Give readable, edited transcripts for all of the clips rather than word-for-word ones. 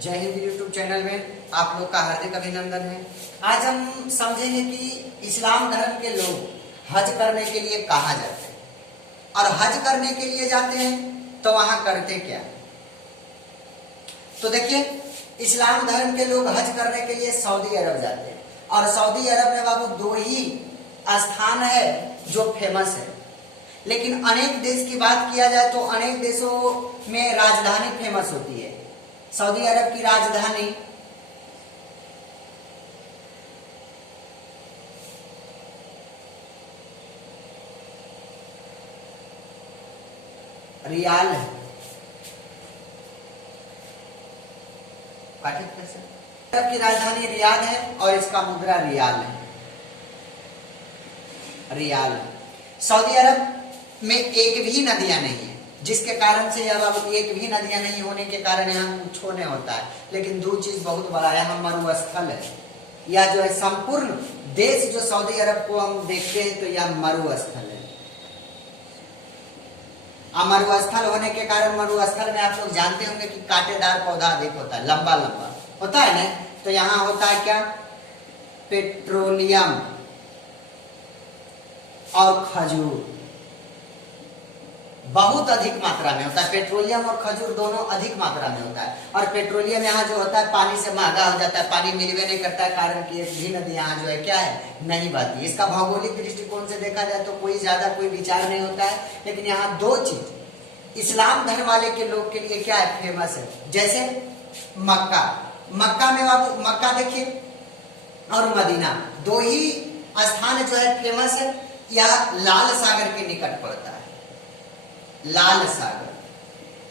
जय Hind YouTube channel में आप लोग का हार्दिक अभिनंदन है। आज हम समझेंगे कि इस्लाम धर्म के लोग हज करने के लिए कहाँ जाते हैं और हज करने के लिए जाते हैं तो वहां करते क्या। तो देखिए, इस्लाम धर्म के लोग हज करने के लिए सऊदी अरब जाते हैं और सऊदी अरब में बाबू दो ही स्थान है जो फेमस है। लेकिन अनेक देश की बात किया जाए तो अनेक देशों में राजधानी फेमस होती है। सऊदी अरब की राजधानी रियाल है। अरब की राजधानी रियाद है और इसका मुद्रा रियाल है। रियाल। सऊदी अरब में एक भी नदियां नहीं है, जिसके कारण से अब एक भी नदियां नहीं होने के कारण यहाँ कुछ नहीं होता है। लेकिन दो चीज बहुत बड़ा है, यहाँ मरुस्थल है। यह जो है संपूर्ण देश जो सऊदी अरब को हम देखते हैं तो यह मरुस्थल है। मरुस्थल होने के कारण मरुस्थल में आप लोग जानते होंगे कि कांटेदार पौधा अधिक होता है, लंबा लंबा होता है ना। तो यहाँ होता है क्या, पेट्रोलियम और खजूर बहुत अधिक मात्रा में होता है। पेट्रोलियम और खजूर दोनों अधिक मात्रा में होता है। और पेट्रोलियम यहाँ जो होता है पानी से महंगा हो जाता है, पानी मिलवे नहीं करता है, कारण कि एक भी नदी यहाँ जो है क्या है, नहीं बहती। इसका भौगोलिक दृष्टिकोण से देखा जाए तो कोई ज्यादा कोई विचार नहीं होता है। लेकिन यहाँ दो चीज इस्लाम धर्म वाले के लोग के लिए क्या है, फेमस है। जैसे मक्का, मक्का में आप मक्का देखिए और मदीना, दो ही स्थान जो है फेमस है। यह लाल सागर के निकट पड़ता है। लाल सागर,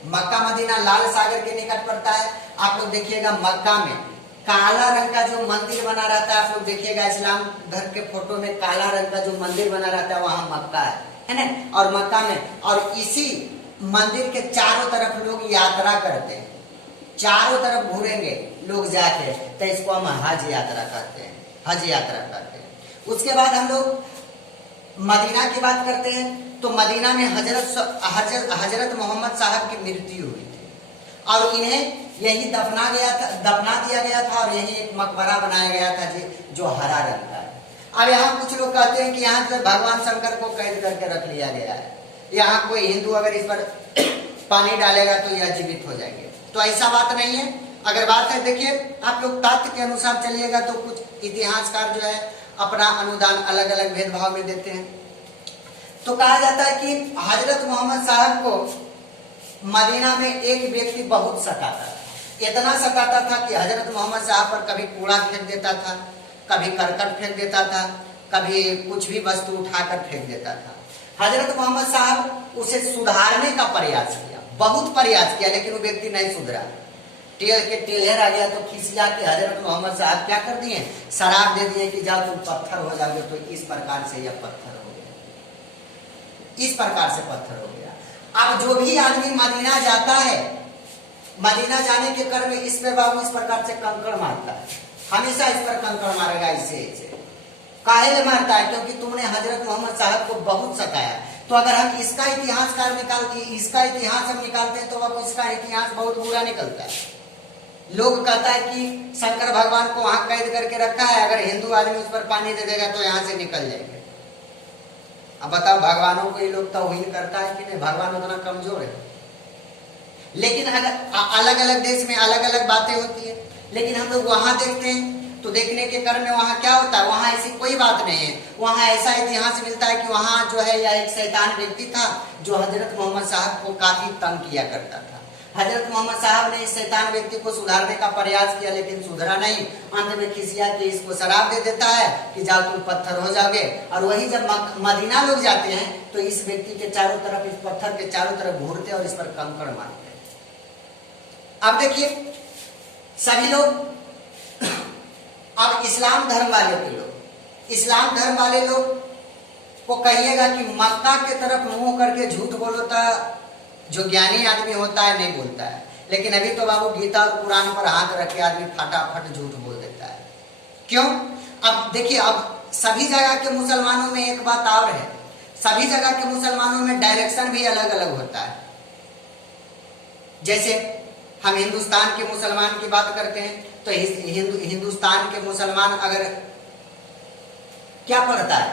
मक्का मदीना लाल सागर के निकट पड़ता है। आप लोग देखिएगा मक्का में काला रंग का जो मंदिर बना रहता है, आप लोग देखिएगा इस्लाम धर्म के फोटो में काला रंग का जो मंदिर बना रहता है वहां मक्का है ना। और मक्का में और इसी मंदिर के चारों तरफ लोग यात्रा करते हैं, चारों तरफ घूरेंगे लोग जाके, तो इसको हम हज यात्रा कहते हैं। हज यात्रा करते हैं। उसके बाद हम लोग मदीना की बात करते हैं तो मदीना में हजरत मोहम्मद साहब की मृत्यु हुई थी और इन्हें यही दफना दिया गया था और यही एक मकबरा बनाया गया था जो हरा रंग का है। अब यहाँ कुछ लोग कहते हैं कि यहाँ जो भगवान शंकर को कैद करके रख लिया गया है। यहाँ कोई हिंदू अगर इस पर पानी डालेगा तो यह जीवित हो जाएंगे, तो ऐसा बात नहीं है। अगर बात है, देखिए आप लोग तथ्य के अनुसार चलिएगा तो कुछ इतिहासकार जो है अपना अनुदान अलग अलग भेदभाव में देते हैं। तो कहा जाता है कि हजरत मोहम्मद साहब को मदीना में एक व्यक्ति बहुत सताता था। इतना सताता था कि हजरत मोहम्मद साहब पर कभी कूड़ा फेंक देता था, कभी करकट फेंक देता था, कभी कुछ भी वस्तु उठाकर फेंक देता था। हजरत मोहम्मद साहब उसे सुधारने का प्रयास किया, बहुत प्रयास किया, लेकिन वो व्यक्ति नहीं सुधरा। टेल के टेलर आ गया तो खिसिया के हजरत मोहम्मद साहब क्या कर दिए, शराब दे दिए कि जाओ तुम पत्थर हो जाओगे। तो इस प्रकार से यह पत्थर हो गया, इस प्रकार से पत्थर हो गया। अब जो भी आदमी मदीना जाता है, मदीना जाने के क्रम में इस पे बाबू इस प्रकार से कंकड़ मारता है, हमेशा इस पर कंकड़ मारेगा। इसे काहे मारता है, क्योंकि तुमने हजरत मोहम्मद साहब को बहुत सताया। तो अगर हम इसका इतिहास हम निकालते हैं तो अब इसका इतिहास बहुत बुरा निकलता है। लोग कहता है कि शंकर भगवान को वहां कैद करके रखा है, अगर हिंदू आदमी उस पर पानी दे देगा तो यहाँ से निकल जाएंगे। अब बताओ, भगवानों को ये लोग तौहीन करता है कि नहीं? भगवान उतना कमजोर है। लेकिन अगर अलग अलग देश में अलग अलग बातें होती है, लेकिन हम लोग वहां देखते हैं तो देखने के क्रम में वहां क्या होता है, वहां ऐसी कोई बात नहीं है। वहां ऐसा इतिहास मिलता है कि वहां जो है यह एक शैतान व्यक्ति था जो हजरत मोहम्मद साहब को काफी तंग किया करता था। हजरत मोहम्मद साहब ने इस शैतान व्यक्ति को सुधारने का प्रयास किया, लेकिन सुधरा नहीं। अंत में खिसिया के इसको शराब दे देता है कि जाओ तुम पत्थर हो जाओगे। और वही जब मदीना लोग जाते हैं तो इस व्यक्ति के चारों तरफ, इस पत्थर के चारों तरफ घूरते और इस पर कंकड़ मारते हैं। अब देखिए, सभी लोग अब इस्लाम धर्म वाले के लोग, इस्लाम धर्म वाले लोग को कहिएगा कि मक्का के तरफ मुंह करके झूठ बोलो तो जो ज्ञानी आदमी होता है नहीं बोलता है। लेकिन अभी तो बाबू गीता और कुरान पर हाथ रख के आदमी फटाफट झूठ बोल देता है। क्यों? अब देखिए, अब सभी जगह के मुसलमानों में एक बात और है, सभी जगह के मुसलमानों में डायरेक्शन भी अलग अलग होता है। जैसे हम हिंदुस्तान के मुसलमान की बात करते हैं तो हिंदुस्तान के मुसलमान अगर क्या पढ़ता है,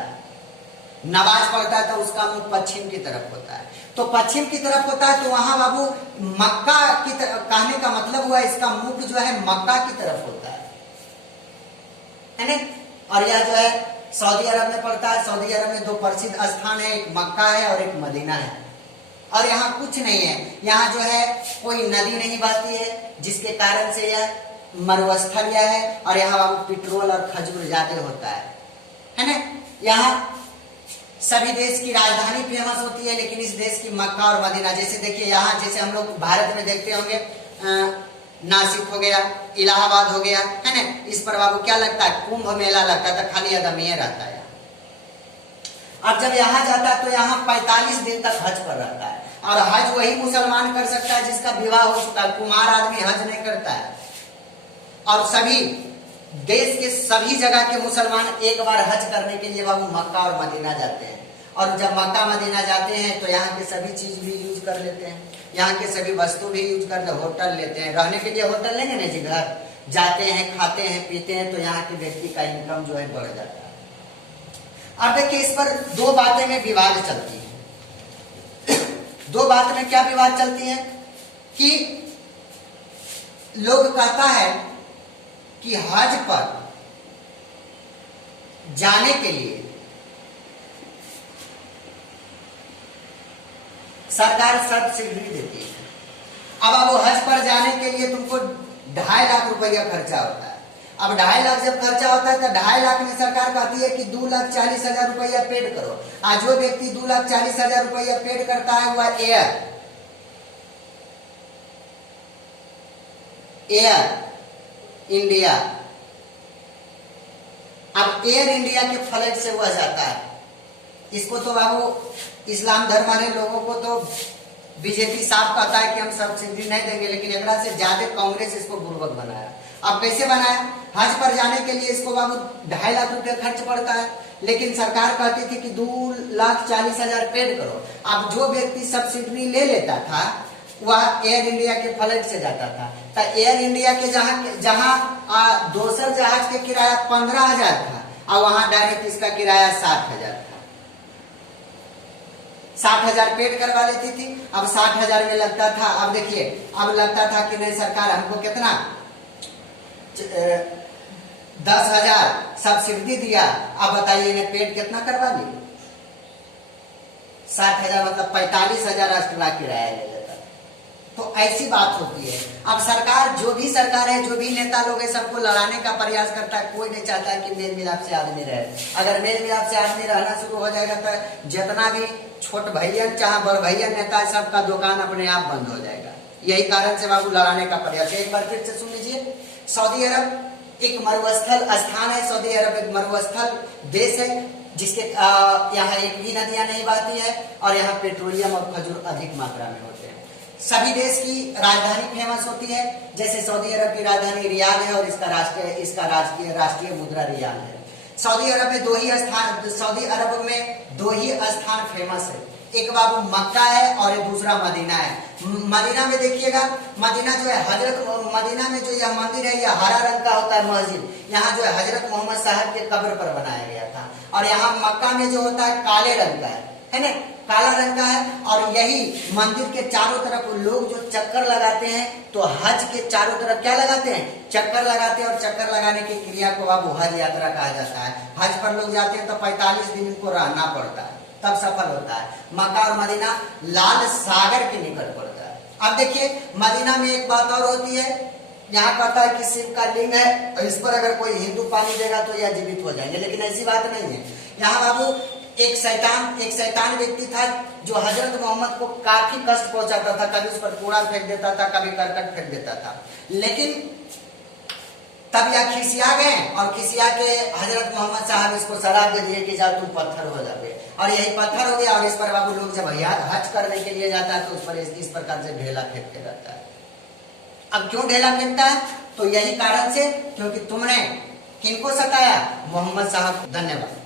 नमाज पढ़ता है, तो उसका मुंह पश्चिम की तरफ होता है। तो पश्चिम की तरफ होता है तो वहां बाबू मक्का की तरफ, कहने का मतलब हुआ इसका मुख जो है मक्का की तरफ होता है ना। और यह जो है सऊदी अरब में पड़ता है। सऊदी अरब में 2 प्रसिद्ध स्थान है, एक मक्का है और एक मदीना है। और यहाँ कुछ नहीं है, यहाँ जो है कोई नदी नहीं बहती है, जिसके कारण से यह मरुस्थल यह है। और यहाँ बाबू पेट्रोल और खजूर ज्यादा होता है ना। यहाँ सभी देश की राजधानी फेमस होती है, लेकिन इस देश की मक्का और मदीना, जैसे देखिए यहाँ जैसे हम लोग भारत में देखते होंगे नासिक हो गया, इलाहाबाद हो गया, है ना। इस पर बाबू क्या लगता है, कुंभ मेला लगता था, खाली आदमी रहता है। अब जब यहाँ जाता है तो यहाँ 45 दिन तक हज पर रहता है। और हज वही मुसलमान कर सकता है जिसका विवाह हो चुका है, कुमार आदमी हज नहीं करता है। और सभी देश के सभी जगह के मुसलमान एक बार हज करने के लिए बाबू मक्का और मदीना जाते हैं। और जब मक्का मदीना जाते हैं तो यहाँ के सभी चीज भी यूज कर लेते हैं, यहाँ के सभी वस्तु भी यूज करते हैं, होटल लेते हैं, रहने के लिए होटल लेंगे ना जी, घर जाते हैं, खाते हैं, पीते हैं, तो यहाँ के व्यक्ति का इनकम जो है बढ़ जाता है। अब देखिए इस पर 2 बातें में विवाद चलती है। 2 बात में क्या विवाद चलती है कि लोग कहता है कि हज पर जाने के लिए सरकार सब्सिडी देती है। अब वो हज पर जाने के लिए तुमको 2.5 लाख रुपया खर्चा होता है। अब 2.5 लाख जब खर्चा होता है तो 2.5 लाख में सरकार कहती है कि 2,40,000 रुपया पेड करो। आज जो व्यक्ति 2,40,000 रुपया पेड करता है वह एयर इंडिया, अब एयर इंडिया के फ्लाइट से वह जाता है। इसको तो बाबू इस्लाम धर्म वाले लोगों को तो बीजेपी साफ कहता है कि हम सब्सिडी नहीं देंगे, लेकिन एकरा से ज्यादा कांग्रेस इसको बुर्बक बनाया। अब कैसे बनाया, हज पर जाने के लिए इसको बाबू 2.5 लाख रुपया खर्च पड़ता है, लेकिन सरकार कहती थी कि 2,40,000 पेड करो। अब जो व्यक्ति सब्सिडी ले लेता था वह एयर इंडिया के फ्लाइट से जाता था। तो एयर इंडिया के जहां दोसर जहाज के किराया 15,000 था और वहां डायरेक्ट इसका किराया 60,000 था। 60,000 पेड करवा लेती थी। अब 60,000 में लगता था, अब देखिए अब लगता था कि नहीं सरकार हमको कितना 10,000 सब्सिडी दिया, अब बताइए इन्हें पेड कितना करवा ली, 60,000 मतलब 45,000 एक्स्ट्रा किराया ले लेता। तो ऐसी बात होती है। अब सरकार जो भी सरकार है, जो भी नेता लोग है, सबको लड़ाने का प्रयास करता है। कोई नहीं चाहता है कि मेल मिलाप से आदमी रहे। अगर मेल मिलाप से आदमी रहना शुरू हो जाएगा तो जितना भी छोट भैया चाहे बड़ भैया नेता है, सबका दुकान अपने आप बंद हो जाएगा। यही कारण से बाबू लड़ाने का प्रयास है। एक बार फिर से सुन लीजिए, सऊदी अरब एक मरुस्थल स्थान है। सऊदी अरब एक मरुस्थल देश है जिसके यहाँ एक भी नदियां नहीं बहती है और यहाँ पेट्रोलियम और खजूर अधिक मात्रा में होते हैं। सभी देश की राजधानी फेमस होती है, जैसे सऊदी अरब की राजधानी रियाद है और इसका राष्ट्रीय मुद्रा रियाल है। सऊदी अरब में 2 ही स्थान फेमस है। एक बाबू मक्का है और दूसरा मदीना है। मदीना में देखिएगा, मदीना जो है मदीना में जो यह मंदिर है यह हरा रंग का होता है मस्जिद। यहाँ जो है हजरत मोहम्मद साहब के कब्र पर बनाया गया था। और यहाँ मक्का में जो होता है काले रंग का है ना, काला रंग का है। और यही मंदिर के चारों तरफ लोग जो चक्कर लगाते हैं, तो हज के चारों तरफ क्या लगाते हैं, चक्कर लगाते हैं। और चक्कर लगाने की क्रिया को बाबू हज यात्रा कहा जाता है। हज पर लोग जाते हैं तो 45 दिन इनको रहना पड़ता है, तब सफल होता है। मक्का और मदीना लाल सागर के निकट पड़ता है। अब देखिए मदीना में एक बात और होती है, यहाँ कहता है कि शिव का लिंग है, इस पर अगर कोई हिंदू पानी देगा तो यह जीवित हो जाएंगे, लेकिन ऐसी बात नहीं है। यहाँ बाबू एक शैतान व्यक्ति था जो हजरत मोहम्मद को काफी कष्ट पहुंचाता था। कभी उस पर कूड़ा फेंक देता था, कभी करकट फेंक देता था। लेकिन तब यह खिसिया गए और खिसिया के हजरत मोहम्मद साहब इसको शराब दे दिए कि जाओ तुम पत्थर हो जाओगे। और यही पत्थर हो गया। और इस पर बाबू लोग जब हज करने के लिए जाता है तो उस पर इस प्रकार से ढेला फेंकते रहता है। अब क्यों ढेला फेंकता है, तो यही कारण से क्योंकि तुमने किनको सताया, मोहम्मद साहब। धन्यवाद।